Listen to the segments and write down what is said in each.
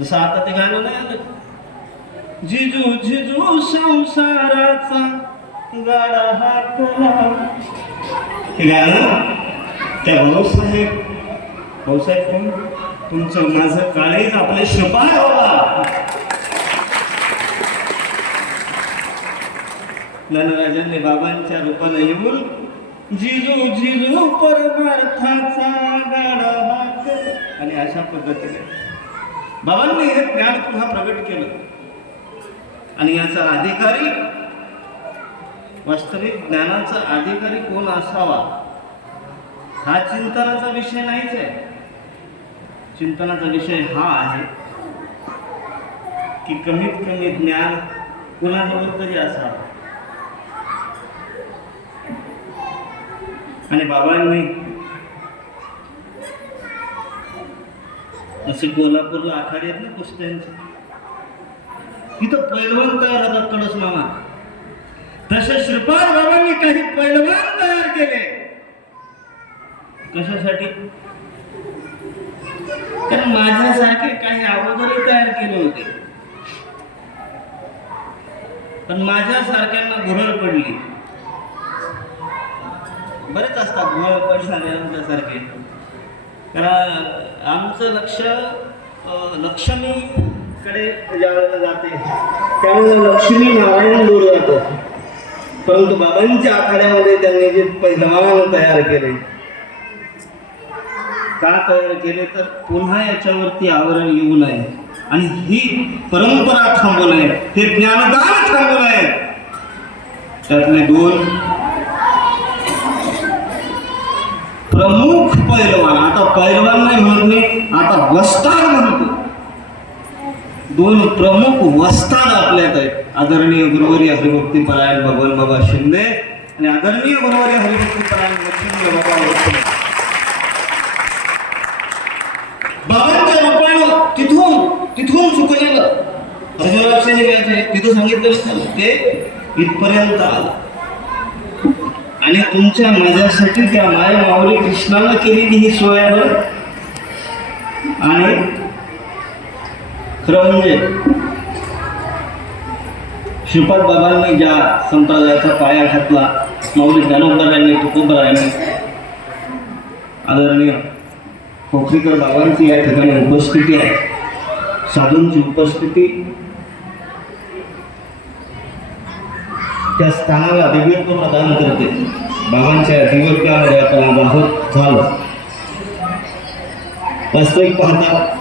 जसं आता ते गाणं नाही आलं. जिजू जिजू संसाराचा गाडा हाकला हे गाणं त्या भाऊसाहेब भाऊसाहेब कोण? तुमचं माझं काळीज आपले शपाय बाबा. धनराजांनी बाबांच्या रूपाने येऊन जिजू जिजू परमार्थाचा आणि अशा पद्धतीने. बाबांनी हे ज्ञान पुन्हा प्रगट केलं. आणि याचा अधिकारी वास्तविक ज्ञानाचा अधिकारी कोण असावा? हा चिंतनाचा विषय नाहीच आहे. चिंतनाचा विषय हा आहे की कमीत कमी ज्ञान कुणाजवळ तरी असावं. आणि बाबांनी असे कोल्हापूरला आखाडे आहेत ना कुस्त्यांचे. तिथं पैलवान तयार होतात कडस मामा. तसे श्रीपाद बाबांनी काही पैलवान तयार केले. कशासाठी? कारण माझ्यासारखे काही अगोदरही तयार केले होते. पण माझ्यासारख्यांना घुरळ पडली. बरेच असतात घुरळ पडणारे आमच्यासारखे. कारण आमचं लक्ष लक्ष्मीकडे ज्या वेळेला जाते. त्यावेळेला लक्ष्मी नारायण दूर जातो. परंतु बाबांच्या आखाड्यामध्ये त्यांनी जे पैलवान तयार केले का तयार केले तर पुन्हा याच्यावरती आवरण येऊ नये. आणि ही परंपरा थांबू नये. हे ज्ञानदान थांबू नये. त्यातले दोन प्रमुख पैलवान आता पैलवान नाही म्हणत नाही आता वस्ताद म्हणतो. दोन प्रमुख वस्ताद आपल्यात आहेत. आदरणीय गुरुवरी हरिभक्ती परायण भगवान बाबा शिंदे आणि आदरणीय गुरुवारी हरिभक्ती परायण शिंदे बाबा वरपुडे. बाबांच्या रूपानं तिथून तिथून चुकलेलं. हरिजनाक्षाने तिथं सांगितलं ते इथपर्यंत आलं. आणि तुमच्या माझ्यासाठी त्या माया माऊली कृष्णाला केलेली ही सोय आहे आणि खरं म्हणजे श्रीपाद बाबांनी ज्या संप्रदायाचा पाया घातला माऊली ज्ञानोबरायांनी तुकोबरायांनी आदरणीय खोखरीकर बाबांची या ठिकाणी उपस्थिती आहे. साधूंची उपस्थिती त्या स्थानाला दिव्यत्व प्रदान करते. बाबांच्या दिव्यत्वामध्ये आपण आज आहोत झालो. वास्तविक पाहता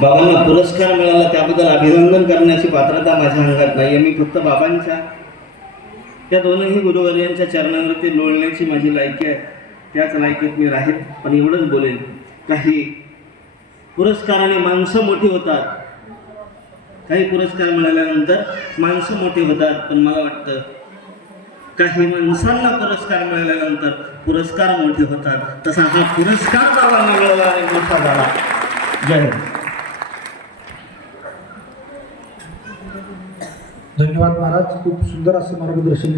बाबांना पुरस्कार मिळाला त्याबद्दल अभिनंदन करण्याची पात्रता माझ्या अंगात नाही मी फक्त बाबांच्या त्या दोनही गुरुवर्यांच्या चरणावरती लोळण्याची माझी लायकी आहे. त्याच लायकीत मी राहील पण एवढंच बोलेन. काही पुरस्काराने माणसं मोठी होतात. काही पुरस्कार मिळाल्यानंतर माणसं मोठी होतात पण मला वाटतं काही माणसांना पुरस्कार मिळाल्यानंतर पुरस्कार मोठे होतात. तसा हा पुरस्कार बाबांना मिळाला आणि मोठा झाला जय धन्यवाद महाराज. खूप सुंदर असं मार्गदर्शन